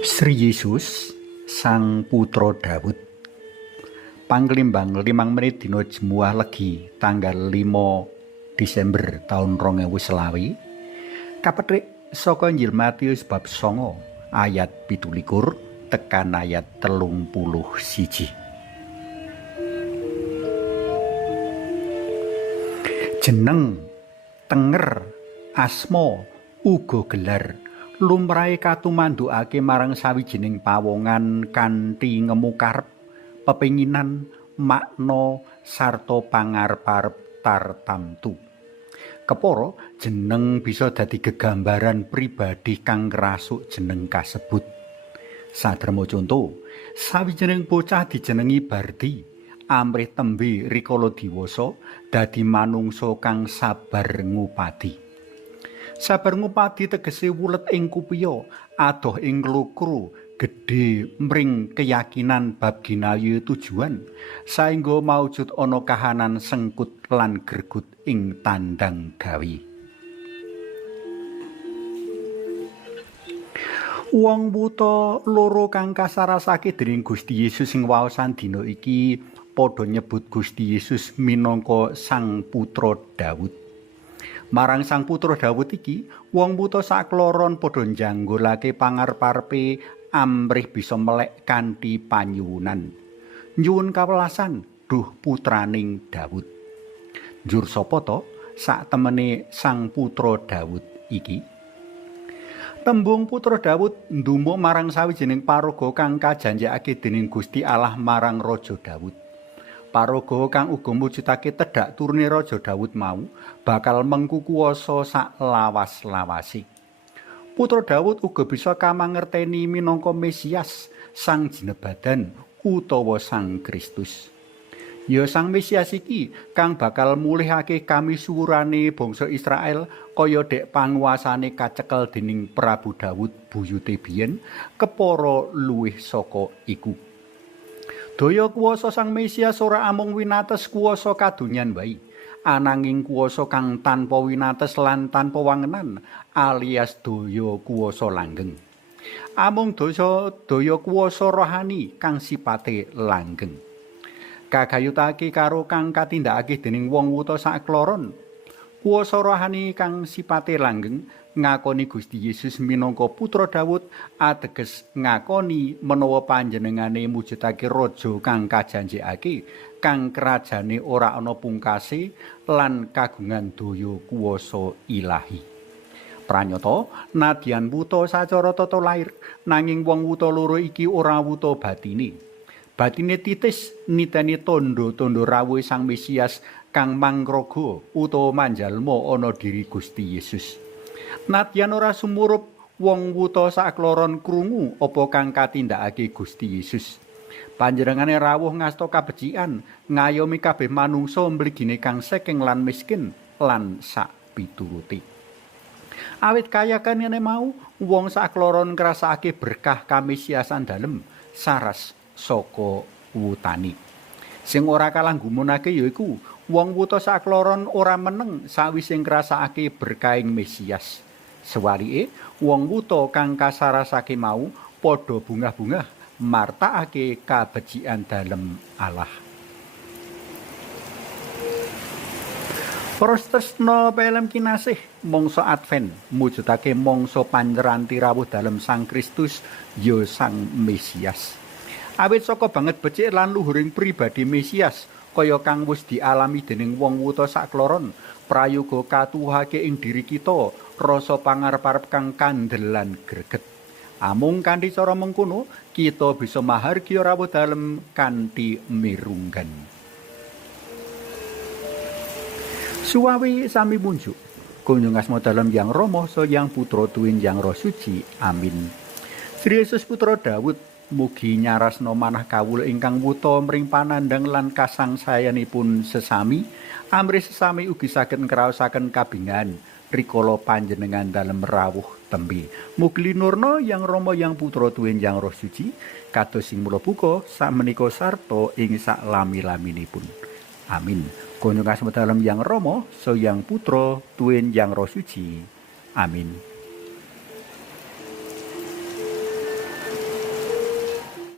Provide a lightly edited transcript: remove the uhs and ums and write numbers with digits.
Sri Yesus Sang Putra Daud Panglimbang 5 menit dina Jemuah Legi tanggal 5 Desember tahun 2020 kapethik saka Injil Matius bab 9 ayat 17 tekan ayat 31. Jeneng, tenger, asma, uga gelar lumrahe katumandukake marang sawijining pawongan kanthi ngemu karep, pepinginan, makna sarta pangarep-arep tartamtu. Kepara jeneng bisa dadi gegambaran pribadi kang ngrasuk jeneng kasebut. Saderma conto, sawijining bocah dijenengi Bardi, amrih tembe rikala diwasa dadi manungsa kang sabar ngupadi. Sabar ngupadi tegese wulet ing kupiya, adoh ing klukru, gedhe mring keyakinan bab ginayu tujuan, saengga maujud ana kahanan sengkut lan gregut ing tandang gawi. Wong buta loro kang kasarasake dening Gusti Yesus ing waosan dina iki padha nyebut Gusti Yesus minangka Sang Putra Daud. Marang Sang Putra Daud iki, wong buta sakloron padha njanggolake pangarep-arepe amrih bisa melek kanthi panyuwunan. Nyuwun kawelasan duh putraning Daud. Njur sapa to sak temene Sang Putra Daud iki? Tembung Putra Daud ndumuk marang sawijining paraga kang kajanjekake dening Gusti Allah marang Raja Daud. Paraga kang uga mujudake tedhak turune Raja Daud mau bakal mengku kuwasa sak lawas-lawase. Putra Daud uga bisa kamangerteni minangka Mesias, Sang Jinebadan utawa Sang Kristus. Ya Sang Mesias iki kang bakal mulihake kamisuwurane bangsa Israel kaya dek panguasane kacekel dening Prabu Daud buyute biyen, kepara luwih saka iku. Daya kuwasa Sang Mesias ora amung winates kuwasa kadonyan wae, ananging kuwasa kang tanpa winates lan tanpa wangenan, alias daya kuwasa langgeng. Amung daya kuwasa rohani kang sipate langgeng. Kagayutake karo kang katindakake dening wong wuta sakloron. Kuwasa rohani kang sipate langgeng ngakoni Gusti Yesus minangka Putra Daud ateges ngakoni menawa panjenengane mujudake raja kang kajanjekake, kang kerajane ora ana pungkase lan kagungan daya kuwasa ilahi. Pranyata nadyan wuta sacara tata lair, nanging wong wuta loro iki ora wuta batine. Batine titis niteni tondo-tondo rawuhe Sang Mesias kang mangraga utawa manjalma ana diri Gusti Yesus. Nadyan ora sumurup wong wuta sakloron krungu apa kang katindakake Gusti Yesus. Panjenengane rawuh ngasta kabecikan, ngayomi kabeh manungsa mligine kang saking lan miskin lan sak piturute. Awit kayakanane mau wong sakloron ngrasakake berkah kamesiasan dalem saras saka wutani. Sing ora kalah nggumunake yaiku wong wuta sakloron ora meneng sawise ngrasakake berkahing Mesias. Sewalike wong wuta kang kasarasake mau padha bungah-bungah martakake kabecikan dalem Allah. Para tresna pelem kinasih, mangsa Advent mujudake mangsa panyeranti rawuh dalem Sang Kristus ya Sang Mesias. Awit saka banget becik lan luhuring pribadi Mesias kaya kang wis dialami dening wong wuta sakloron, prayoga katuhake ing diri kita rasa pangarep-arep kang kandel lan greget. Amung kanthi cara mengkono kita bisa mahargya rawuh dalem kanthi mirunggan. Suwawi sami munjuk kunjung asma dalem Yang Rama so Yang Putra Tuwin Yang Roh Suci. Amin. Sri Yesus Putra Daud mugi nyarasna manah kawula ingkang wuta mring panandang lan kasangsayanipun sesami, amrih sesami ugi saged ngraosaken kabingahan rikala panjenengan dalem rawuh tembe. Mugi linurna Yang Rama Yang Putra Tuwin Yang Roh Suci kados sing mula buka sakmenika sarta ing saklami-laminipun. Amin. Kunjung asma dalem Yang Rama so Yang Putra Tuwin Yang Roh Suci. Amin.